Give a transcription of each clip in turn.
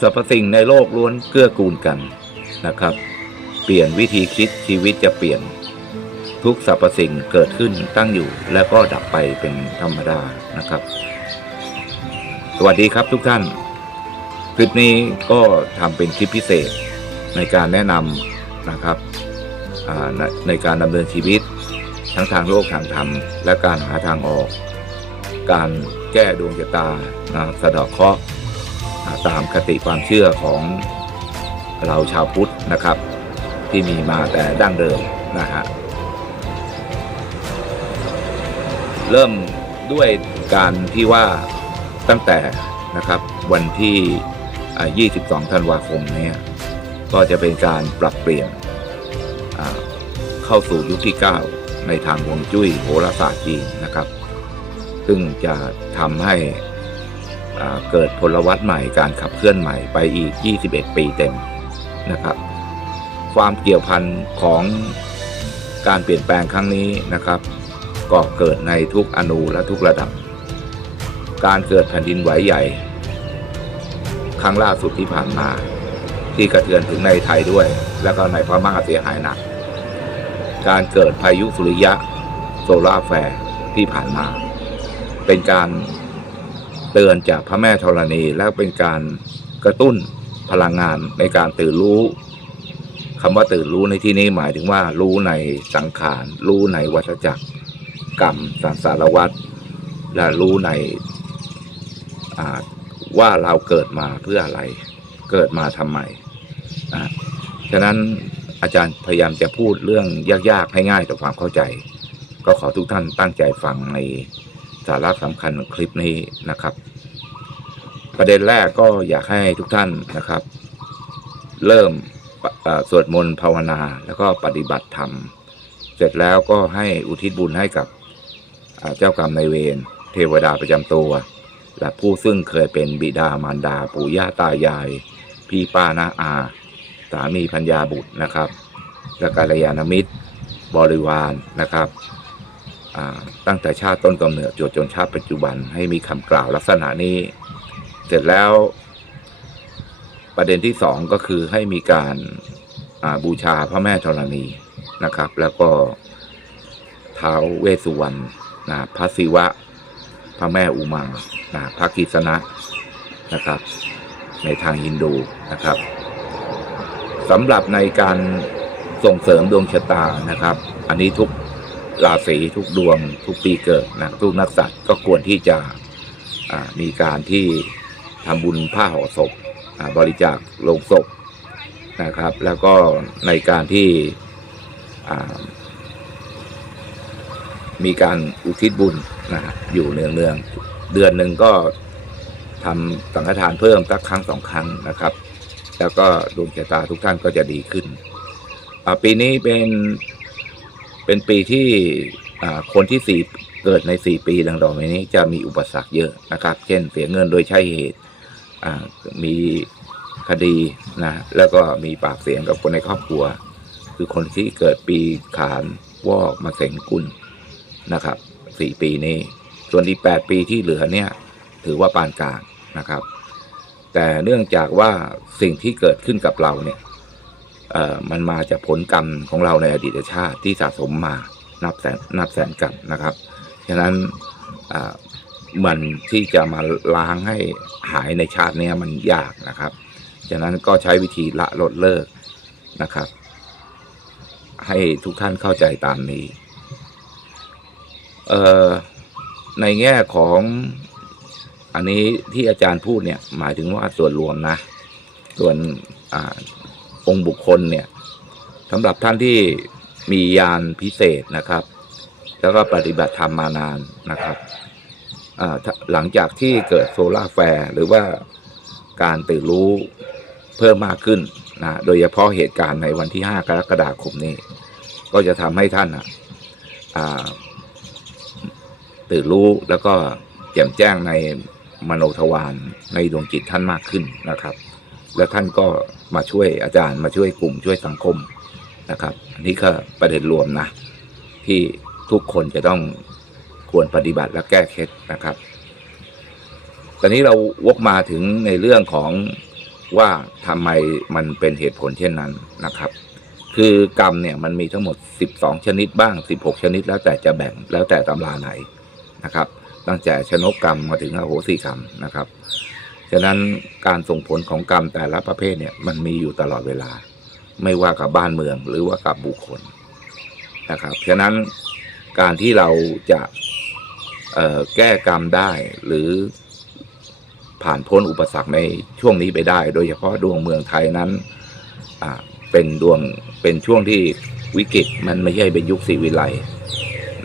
สรรพสิ่งในโลกล้วนเกื้อกูลกันนะครับ เปลี่ยนวิธีคิดชีวิตจะเปลี่ยน ทุกสรรพสิ่งเกิดขึ้นตั้งอยู่แล้วก็ดับไปเป็นธรรมดานะครับ สวัสดีครับทุกท่าน คลิปนี้ก็ทำเป็นคลิปพิเศษในการแนะนำนะครับในการดำเนินชีวิตทั้งทางโลกทางธรรม และการหาทางออก การแก้ดวงชะตานะสะเดอกเคราะห์ ตามคติความเชื่อของเราชาวพุทธนะครับ ที่มีมาแต่ดั้งเดิมนะฮะเริ่มด้วยการที่ว่าตั้งแต่นะครับวันที่ 22 ธันวาคมนี้ก็จะเป็นการปรับเปลี่ยนเข้าสู่ยุคที่ 9 ในทางฮวงจุ้ยโหราศาสตร์จีนนะครับ ซึ่งจะทำให้ เกิดพลวัตใหม่การขับเคลื่อนใหม่ไปอีก 21 ปีเต็มนะครับ ความเกี่ยวพันของการเปลี่ยนแปลงครั้งนี้นะครับ ก็เกิดในทุกอนูและทุกระดับ การเกิดแผ่นดินไหวใหญ่ ครั้งล่าสุดที่ผ่านมา ที่กระเทือนถึงในไทยด้วย แล้วก็ในพม่าเสียหายหนัก การเกิดพายุสุริยะโซลาแฟร์ที่ผ่านมา เป็นการ เตือนจากพระแม่ธรณีและเป็นการกระตุ้นพลังงานในการตื่นรู้คำว่าตื่นรู้ในที่นี้หมายถึงว่ารู้ในสังขารรู้ในวัฏจักร กรรมสังสารวัฏและรู้ในว่าเราเกิดมาเพื่ออะไร เกิดมาทำไมฉะนั้นอาจารย์พยายามจะพูดเรื่องยาก ๆ ให้ง่ายต่อความเข้าใจ ก็ขอทุกท่านตั้งใจฟังในสาระสำคัญคลิปนี้นะครับ ประเด็นแรกก็อยากให้ทุกท่านนะครับ เริ่มสวดมนต์ภาวนาแล้วก็ปฏิบัติธรรม เสร็จแล้วก็ให้อุทิศบุญให้กับเจ้ากรรมนายเวรเทวดาประจำตัว และผู้ซึ่งเคยเป็นบิดามารดาปู่ย่าตายาย พี่ป้าน้าอาสามีพัญญาบุตรนะครับและกัลยาณมิตรบริวารนะครับตั้งแต่ชาติต้นกำเนิดจนจนชาติปัจจุบันให้มีคำกล่าวลักษณะนี้ เสร็จแล้ว ประเด็นที่สองก็คือให้มีการาบูชาพระแม่ธรณีนะครับ แล้วก็ท้าวเวสุวรรณนะพระศิวะ พระแม่อุมังนะพระกิษณะนะครับ ในทางฮินดูนะครับสำหรับในการส่งเสริมดวงชะตานะครับ อันนี้ทุกราศีทุกดวงทุกปีเกิดนะทุกนักสัตว์ก็ควรที่จะมีการที่ ทำบุญผ้าห่อศพบริจาคโลงศพนะครับ แล้วก็ในการที่มีการอุทิศบุญนะฮะอยู่เนืองๆเดือนหนึ่งก็ทำสังฆทานเพิ่มสักครั้งสองครั้งนะครับ แล้วก็ดวงชะตาทุกท่านก็จะดีขึ้นปีนี้เป็นเป็นปีที่คนที่สี่เกิดในสี่ปีดังต่อไปนี้จะมีอุปสรรคเยอะนะครับ เช่นเสียเงินโดยใช่เหตุ มีคดีนะแล้วก็มีปากเสียงกับคนในครอบครัว คือคนที่เกิดปีขานวอกมาเสงกุลนะครับสี่ปีนี้ ส่วนที่แปดปีที่เหลือเนี่ย ถือว่าปานกลางนะครับ แต่เนื่องจากว่าสิ่งที่เกิดขึ้นกับเราเนี่ยมันมาจากผลกรรมของเราในอดีตชาติที่สะสมมานับแสนนับแสนกรรมนะครับฉะนั้น มันที่จะมาล้างให้หายในชาตินี้มันยากนะครับ ฉะนั้นก็ใช้วิธีละลดเลิกนะครับ ให้ทุกท่านเข้าใจตามนี้ เอ่อ ในแง่ของอันนี้ที่อาจารย์พูดเนี่ย หมายถึงว่าส่วนรวมนะ ส่วนอองค์บุคคลเนี่ยสำหรับท่านที่มียานพิเศษนะครับ แล้วก็ปฏิบัติธรรมมานานนะครับ หลังจากที่เกิดโซลาแฟร์หรือว่าการตื่นรู้เพิ่มมากขึ้นนะโดยเฉพาะเหตุการณ์ในวันที่ 5 กรกฎาคมนี้ ก็จะทำให้ท่านอะตื่นรู้แล้วก็แจ่มแจ้งในมโนทวารในดวงจิตท่านมากขึ้นนะครับ แล้วท่านก็มาช่วยอาจารย์มาช่วยกลุ่มช่วยสังคมนะครับ อันนี้ก็ประเด็นรวมนะ ที่ทุกคนจะต้อง ควรปฏิบัติและแก้เคล็ดนะครับ ตอนนี้เราวกมาถึงในเรื่องของว่าทำไมมันเป็นเหตุผลเช่นนั้นนะครับ คือกรรมเนี่ยมันมีทั้งหมด 12 ชนิดบ้าง 16 ชนิดแล้วแต่จะแบ่งแล้วแต่ตำราไหนนะครับ ตั้งแต่ชนกกรรมมาถึงอโหสิกรรมนะครับฉะนั้นการส่งผลของกรรมแต่ละประเภทเนี่ยมันมีอยู่ตลอดเวลา ไม่ว่ากับบ้านเมืองหรือว่ากับบุคคลนะครับ ฉะนั้นการที่เราจะ แก้กรรมได้หรือผ่านพ้นอุปสรรคในช่วงนี้ไปได้ โดยเฉพาะดวงเมืองไทยนั้นเป็นดวงเป็นช่วงที่วิกฤตมันไม่ใช่เป็นยุคสีวิไล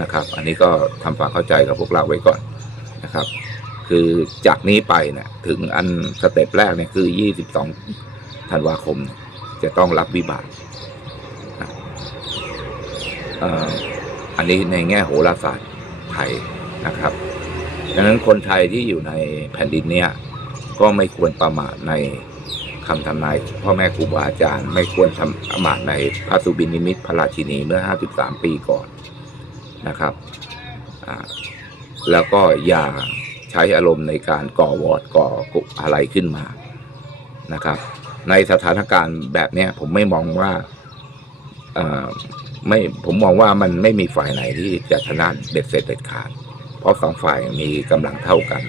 นะครับ อันนี้ก็ทำความเข้าใจกับพวกเราไว้ก่อนนะครับ คือจากนี้ไปเนี่ยถึงอันสเต็ปแรกเนี่ยคือ 22ธันวาคม จะต้องรับวิบากอันนี้ในแง่โหราศาสตร์ไทย นะครับดังนั้นคนไทยที่อยู่ในแผ่นดินเนี่ยก็ไม่ควรประมาทในคำทำนายพ่อแม่ครูบาอาจารย์ ไม่ควรทำประมาทในพระสุบินิมิตพระราชินีเมื่อ 53 ปีก่อนนะครับ แล้วก็อย่าใช้อารมณ์ในการก่อวอร์ดก่อกุอะไรขึ้นมานะครับ ในสถานการณ์แบบนี้ผมไม่มองว่าไม่ผมมองว่ามันไม่มีฝ่ายไหนที่จะชนะเด็ดเสร็จเด็ดขาด เพราะสองฝ่ายมีกำลังเท่ากัน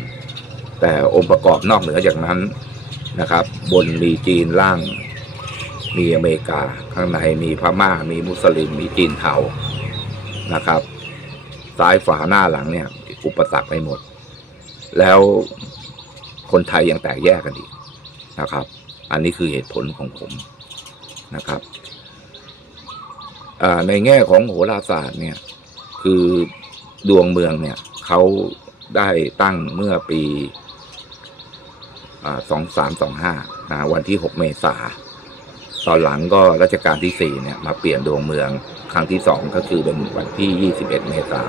แต่องค์ประกอบนอกเหนือจากนั้นนะครับ บนมีจีนล่างมีอเมริกา ข้างในมีพม่า มีมุสลิม มีจีนเทานะครับซ้ายฝาหน้าหลังเนี่ย อุปสรรคไปหมด แล้วคนไทยยังแตกแยกกันอีกนะครับ อันนี้คือเหตุผลของผมนะครับในแง่ของโหราศาสตร์เนี่ย คือดวงเมืองเนี่ย เขาได้ตั้งเมื่อปีสองสามสองห้าวันที่หกเมษาตอนหลังก็รัชกาลที่สี่เนี่ยมาเปลี่ยนดวงเมืองครั้งที่สองก็คือเป็นวันที่ยี่สิบเอ็ดเมษา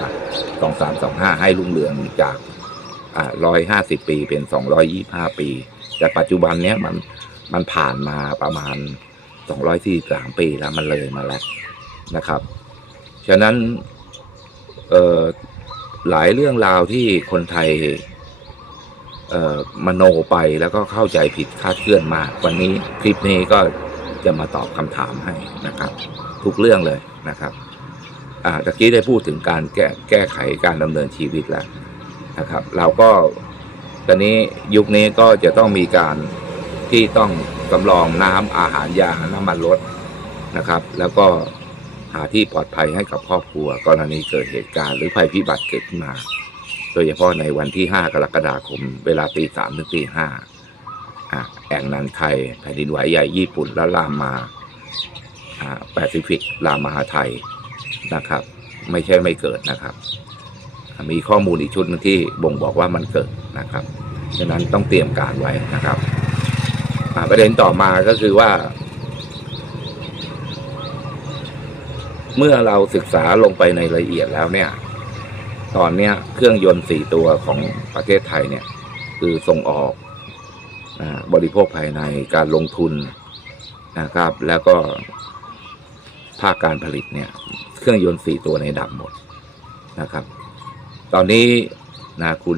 สองสามสองห้าให้รุ่งเรืองจากร้อยห้าสิบปีเป็นสองร้อยยี่ห้าปี แต่ปัจจุบันเนี้ยมันมันผ่านมาประมาณสองร้อยสี่สามปีแล้วมันเลยมาแล้วนะครับ ฉะนั้นเอ่อ หลายเรื่องราวที่คนไทยมโนไปแล้วก็เข้าใจผิดคาดเคลื่อนมาก วันนี้คลิปนี้ก็จะมาตอบคำถามให้นะครับ ทุกเรื่องเลยนะครับอ่าตะกี้ได้พูดถึงการแก้แก้ไขการดำเนินชีวิตแล้วนะครับ เราก็ตอนนี้ยุคนี้ก็จะต้องมีการที่ต้องสำรองน้ำอาหารยาน้ำมันรถนะครับ แล้วก็ หาที่ปลอดภัยให้กับครอบครัว กรณีเกิดเหตุการณ์หรือภัยพิบัติเกิดขึ้นมา โดยเฉพาะในวันที่ 5 กรกฎาคม เวลาตีสามถึงตีห้าอ่งนันไทยแผ่นดินไหวใหญ่ญี่ปุ่นแล้วลามมาแปซิฟิกลามมาหาไทยนะครับ ไม่ใช่ไม่เกิดนะครับ มีข้อมูลอีกชุดนึงที่บ่งบอกว่ามันเกิดนะครับฉะนั้นต้องเตรียมการไว้นะครับประเด็นต่อมาก็คือว่า เมื่อเราศึกษาลงไปในรายละเอียดแล้วเนี่ย ตอนเนี้ยเครื่องยนต์สี่ตัวของประเทศไทยเนี่ย คือส่งออกบริโภคภายในการลงทุนนะครับ แล้วก็ภาคการผลิตเนี่ย เครื่องยนต์สี่ตัวในดับหมดนะครับ ตอนนี้นะคุณ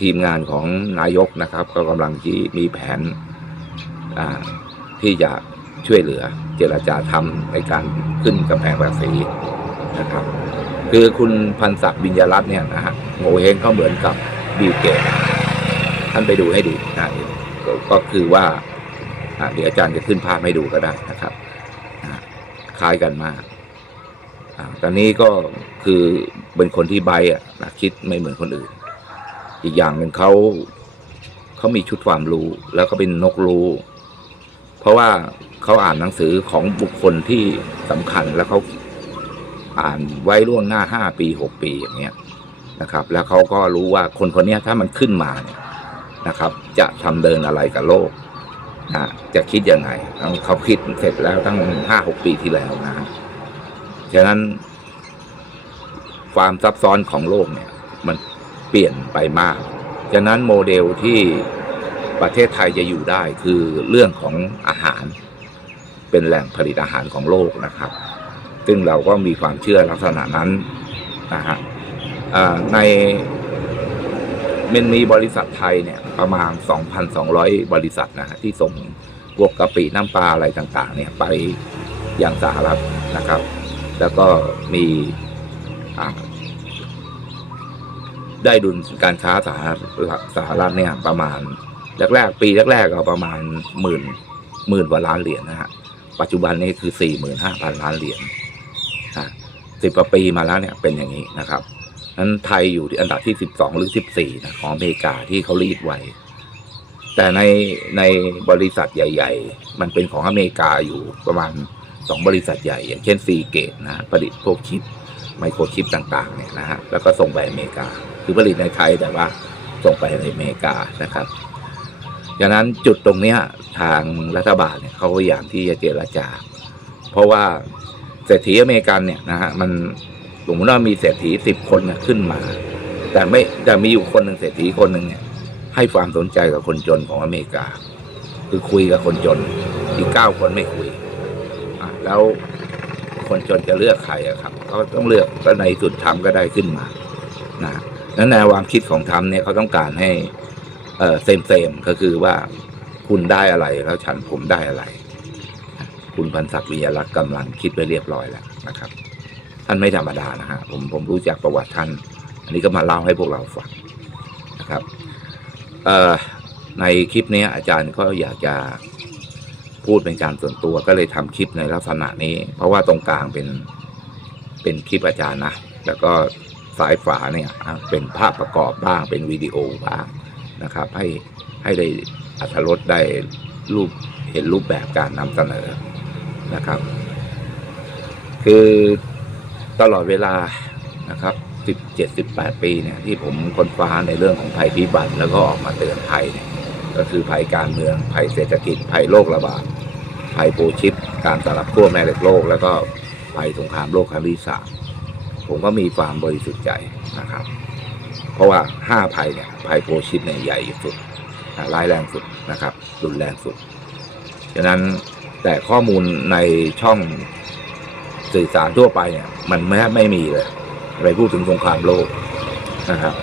ทีมงานของนายกนะครับ ก็กำลังที่มีแผนที่จะ ช่วยเหลือเจรจาทำในการขึ้นกำแพงภาษีนะครับ คือคุณพันศักดิ์บิญญารัตน์เนี่ยนะฮะโงเฮงก็เหมือนกับบิลเกตท่านไปดูให้ดีนะก็ก็คือว่าอ่าเดี๋ยวอาจารย์จะขึ้นภาพให้ดูก็ได้นะครับคล้ายกันมากอ่าตอนนี้ก็คือเป็นคนที่ใบอะนะคิดไม่เหมือนคนอื่น อีกอย่างหนึ่งเขาเขามีชุดความรู้ แล้วก็เป็นนกรู้ เพราะว่า เขาอ่านหนังสือของบุคคลที่สำคัญแล้วเขาอ่านไว้ล่วงหน้าห้าปีหกปีอย่างเงี้ยนะครับ แล้วเขาก็รู้ว่าคนคนนี้ถ้ามันขึ้นมาเนี่ยนะครับ จะทำเดินอะไรกับโลกนะจะคิดยังไงเขาคิดเสร็จแล้วตั้งห้าหกปีที่แล้วนะฮะฉะนั้น ความซับซ้อนของโลกเนี่ย มันเปลี่ยนไปมาก ฉะนั้นโมเดลที่ประเทศไทยจะอยู่ได้คือเรื่องของอาหาร เป็นแหล่งผลิตอาหารของโลกนะครับ ซึ่งเราก็มีความเชื่อลักษณะนั้นนะฮะในมันมีบริษัทไทยเนี่ยประมาณ 2,200 บริษัทนะฮะที่ส่งพวกกะปิน้ำปลาอะไรต่างๆ เนี่ยไปยังสหรัฐนะครับ แล้วก็มีได้ดุลการค้าสหรัฐสหรัฐเนี่ยประมาณแรกๆปีแรกๆก็ประมาณหมื่นหมื่นกว่าล้านเหรียญนะฮะ ปัจจุบันนี้คือสี่หมื่นห้าพันล้านเหรียญสิบกว่าปีมาแล้วเนี่ยเป็นอย่างนี้นะครับนั้นไทยอยู่ที่อันดับที่สิบสองหรือสิบสี่นะของอเมริกาที่เขารีดไว้ แต่ในในบริษัทใหญ่ ๆ มันเป็นของอเมริกาอยู่ประมาณสองบริษัทใหญ่ อย่างเช่นซีเกตนะผลิตพวกชิปไมโครชิปต่าง ๆ เนี่ยนะฮะแล้วก็ส่งไปอเมริกา คือผลิตในไทยแต่ว่าส่งไปในอเมริกานะครับดังนั้นจุดตรงเนี้ย ทางรัฐบาลเนี่ยเขาพยายามที่จะเจรจา เพราะว่าเศรษฐีอเมริกันเนี่ยนะฮะมันสมมติว่ามีเศรษฐีสิบคนเนี่ยขึ้นมา แต่ไม่แต่มีอยู่คนหนึ่งเศรษฐีคนหนึ่งเนี่ยให้ความสนใจกับคนจนของอเมริกา คือคุยกับคนจนอีกเก้าคนไม่คุยอะแล้วคนจนจะเลือกใครอะครับเขาต้องเลือกก็ในสุดทำก็ได้ขึ้นมานะนั้นแนวความคิดของทำเนี่ยเขาต้องการให้เออเซมเซมก็คือว่า คุณได้อะไร แล้วฉันผมได้อะไร คุณพันศักดิ์วิยลักษ์กำลังคิดไว้เรียบร้อยแล้วนะครับ ท่านไม่ธรรมดานะฮะผมผมรู้จักประวัติท่าน อันนี้ก็มาเล่าให้พวกเราฟังนะครับในคลิปนี้อาจารย์ก็อยากจะพูดเป็นการส่วนตัวก็เลยทำคลิปในลักษณะนี้ เพราะว่าตรงกลางเป็นเป็นคลิปอาจารย์นะ แล้วก็สายฝาเนี่ยเป็นภาพประกอบบ้างเป็นวิดีโอบ้างนะครับ ให้ให้ได้ อัธรสได้รูปเห็นรูปแบบการนำเสนอนะครับ คือตลอดเวลานะครับ17 18 ปีเนี่ยที่ผมค้นคว้าในเรื่องของภัยพิบัติแล้วก็ออกมาเตือนภัยเนี่ยก็คือภัยการเมือง ภัยเศรษฐกิจ ภัยโรคระบาด ภัยโปรชิป การสลับขั้วแม่เหล็กโลก แล้วก็ภัยสงครามโลกครั้งที่สามผมก็มีความบริสุทธิ์ใจนะครับ เพราะว่าห้าภัยเนี่ยภัยโปรชิปเนี่ยใหญ่สุด ร้ายแรงสุดนะครับ รุนแรงสุดฉะนั้นแต่ข้อมูลในช่องสื่อสารทั่วไปเนี่ย มันไม่ไม่มีเลยไปพูดถึงสงครามโลกนะครับ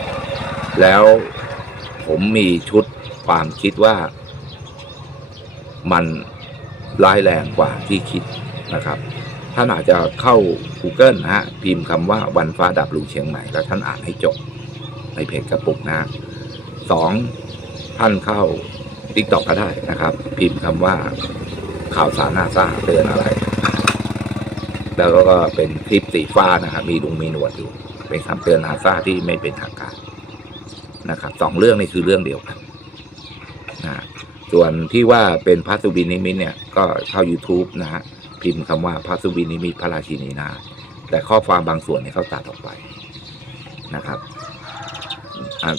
แล้วผมมีชุดความคิดว่ามันร้ายแรงกว่าที่คิดนะครับท่านอาจจะเข้า Google นะฮะพิมพ์คำว่าวันฟ้าดับลุงเชียงใหม่แล้วท่านอ่านให้จบในเพจกระปุกนะสอง ท่านเข้า t ิ k t o k ก็ได้นะครับ พิมพ์คำว่าข่าวสารนาซ่าเตือนอะไร แล้วก็เป็นคลิปสีฟ้านะครับ มีลุงมีหนวดอยู่ เป็นคำเตือนนาซ่าที่ไม่เป็นทางการนะครับสองเรื่องนี้คือเรื่องเดียวกันนะส่วนที่ว่าเป็นพระสุบินนิมิตเนี่ยก็เข้า YouTube นะฮะพิมพ์คำว่าพระสุบินนิมิตพระราชินีนาแต่ข้อความบางส่วนเนี่ยเขาตัดออกไปนะครับ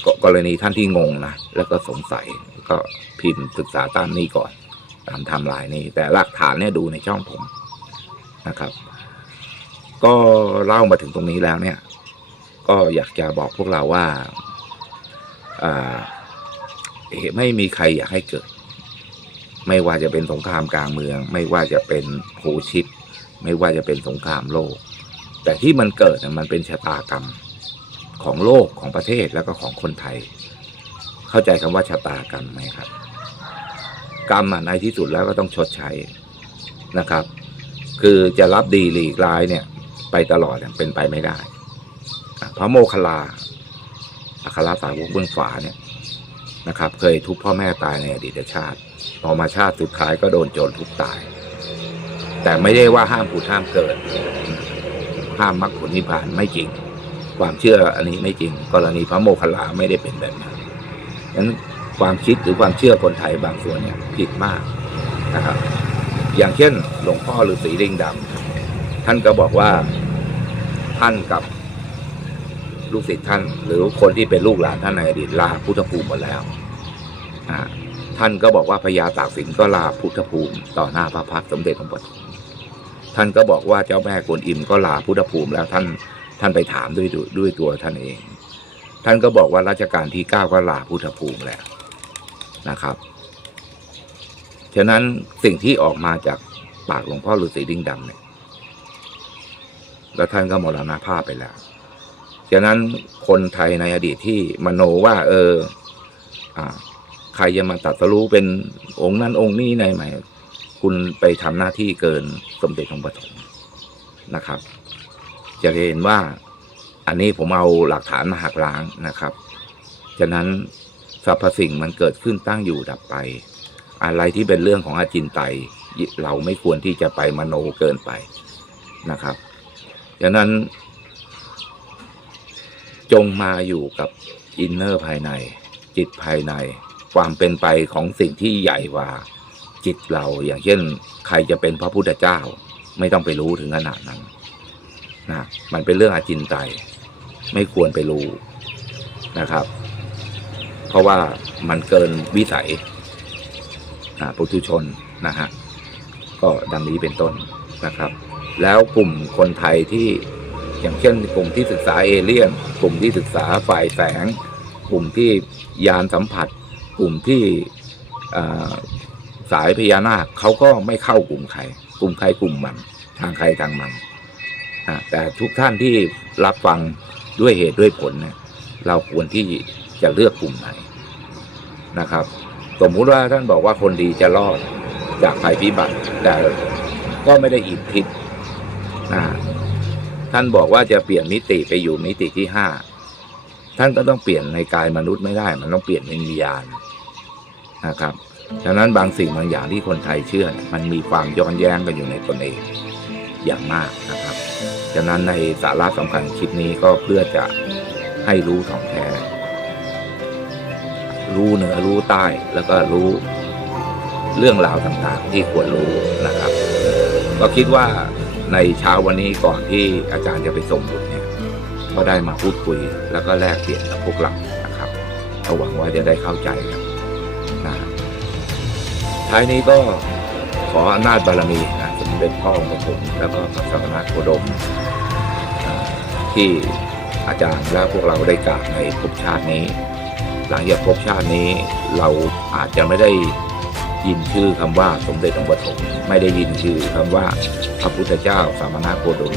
กกรณีท่านที่งงนะแล้วก็สงสัยก็พิมพ์ศึกษาตามนี้ก่อน ตามทำลายนี้ แต่หลักฐานเนี่ยดูในช่องผมนะครับ ก็เล่ามาถึงตรงนี้แล้วเนี่ย ก็อยากจะบอกพวกเราว่าเหตุไม่มีใครอยากให้เกิด ไม่ว่าจะเป็นสงครามกลางเมือง ไม่ว่าจะเป็นโพชิป ไม่ว่าจะเป็นสงครามโลก แต่ที่มันเกิดมันเป็นชะตากรรม ของโลกของประเทศแล้วก็ของคนไทย เข้าใจคำว่าชะตากรรมไหมครับ กรรมในที่สุดแล้วก็ต้องชดใช้นะครับ คือจะรับดีหลีกร้ายเนี่ย ไปตลอดเป็นไปไม่ได้ พระโมคคัลลาอัครสาวกเบื้องฝาเนี่ยนะครับ เคยทุบพ่อแม่ตายในอดีตชาติพอมาชาติสุดท้ายก็โดนโจรทุบตาย แต่ไม่ได้ว่าห้ามผุดห้ามเกิด ห้ามมรรคผลนิพพานไม่จริง ความเชื่ออันนี้ไม่จริง กรณีพระโมคคัลลาไม่ได้เป็นแบบนั้นฉะนั้นความคิดหรือความเชื่อคนไทยบางส่วนเนี่ยผิดมากนะครับ อย่างเช่น หลวงพ่อฤาษีลิงดำท่านก็บอกว่าท่านกับลูกศิษย์ท่าน หรือคนที่เป็นลูกหลานท่านในอดีตลาพุทธภูมิหมดแล้วท่านก็บอกว่าพญาตากสินก็ลาพุทธภูมิต่อหน้าพระพักตร์สมเด็จพระปฐมท่านก็บอกว่าเจ้าแม่กวนอิมก็ลาพุทธภูมิแล้วท่าน ท่านไปถามด้วยด้วยตัวท่านเอง ท่านก็บอกว่ารัชกาลที่เก้าก็ลาพุทธภูมิแล้วนะครับ ฉะนั้นสิ่งที่ออกมาจากปากหลวงพ่อฤาษีลิงดำเนี่ยแล้วท่านก็มรณภาพไปแล้ว ฉะนั้นคนไทยในอดีตที่มโนว่า เอออใครจะมาตัดสรู้เป็นองค์นั้นองค์นี้ในใหม่ คุณไปทำหน้าที่เกินสมเด็จองค์ปฐมนะครับ จะเห็นว่าอันนี้ผมเอาหลักฐานมาหักล้างนะครับ ฉะนั้นสรรพสิ่งมันเกิดขึ้นตั้งอยู่ดับไป อะไรที่เป็นเรื่องของอาจินไตยเราไม่ควรที่จะไปมโนเกินไปนะครับ ฉะนั้นจงมาอยู่กับอินเนอร์ภายใน จิตภายใน ความเป็นไปของสิ่งที่ใหญ่กว่าจิตเราอย่างเช่น ใครจะเป็นพระพุทธเจ้า ไม่ต้องไปรู้ถึงขนาดนั้น นะมันเป็นเรื่องอาจินไตยไม่ควรไปรู้นะครับ เพราะว่ามันเกินวิสัยนะปุถุชนนะฮะก็ดังนี้เป็นต้นนะครับ แล้วกลุ่มคนไทยที่อย่างเช่นกลุ่มที่ศึกษาเอเลี่ยน กลุ่มที่ศึกษาฝ่ายแสง กลุ่มที่ยานสัมผัส กลุ่มที่สายพญานาคเขาก็ไม่เข้ากลุ่มใคร กลุ่มใครกลุ่มมัน ทางใครทางมัน แต่ทุกท่านที่รับฟังด้วยเหตุด้วยผลเนี่ยเราควรที่จะเลือกกลุ่มไหนนะครับ สมมุติว่าท่านบอกว่าคนดีจะรอดจากภัยพิบัติ แต่ก็ไม่ได้อิทธิศนะท่านบอกว่าจะเปลี่ยนมิติไปอยู่มิติที่ห้าท่านก็ต้องเปลี่ยนในกายมนุษย์ไม่ได้ มันต้องเปลี่ยนในวิญญาณนะครับฉะนั้นบางสิ่งบางอย่างที่คนไทยเชื่อ มันมีความย้อนแย้งกันอยู่ในตนเองอย่างมากนะครับ ฉะนั้นในสาระสำคัญคลิปนี้ก็เพื่อจะให้รู้ของแท้ รู้เหนือรู้ใต้แล้วก็รู้เรื่องราวต่างๆ ที่ควรรู้นะครับ ก็คิดว่าในเช้าวันนี้ก่อนที่อาจารย์จะไปส่งบุตรเนี่ย ก็ได้มาพูดคุยแล้วก็แลกเปลี่ยนกับพวกเรานะครับก็หวังว่าจะได้เข้าใจกันนะท้ายนี้ก็ขออำนาจบารมีนะสม เด็จพ่อองค์ปฐมแล้วก็พระสัมมาโคดมที่อาจารย์และพวกเราได้กราบในภพชาตินี้ หลังจากภพชาตินี้เราอาจจะไม่ได้ยินชื่อคำว่าสมเด็จองค์ปฐมไม่ได้ยินชื่อคำว่าพระพุทธเจ้าสามณโคดม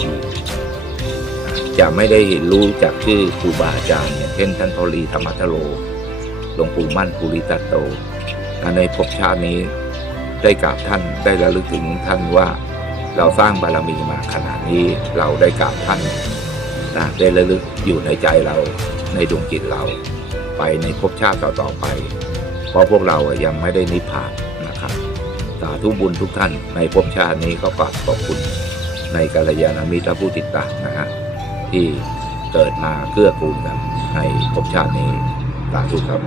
จะไม่ได้รู้จักชื่อครูบาอาจารย์อย่างเช่นท่านพอลีธรรมัทโรหลวงปู่มั่นภูริตัตโตในภพชาตินี้ได้กราบท่านได้ระลึกถึงท่านว่า เราสร้างบารมีมาขนาดนี้เราได้กราบท่านนะได้ระลึกอยู่ในใจเราในดวงจิตเรา ไปในภพชาติต่อๆไป เพราะพวกเรายังไม่ได้นิพพานนะครับสาธุบุญทุกท่านในภพชาตินี้ก็กราบขอบคุณในกัลยาณมิตรผู้ติดตามนะฮะที่เกิดมาเกื้อกูลกันในภพชาตินี้สาธุครับ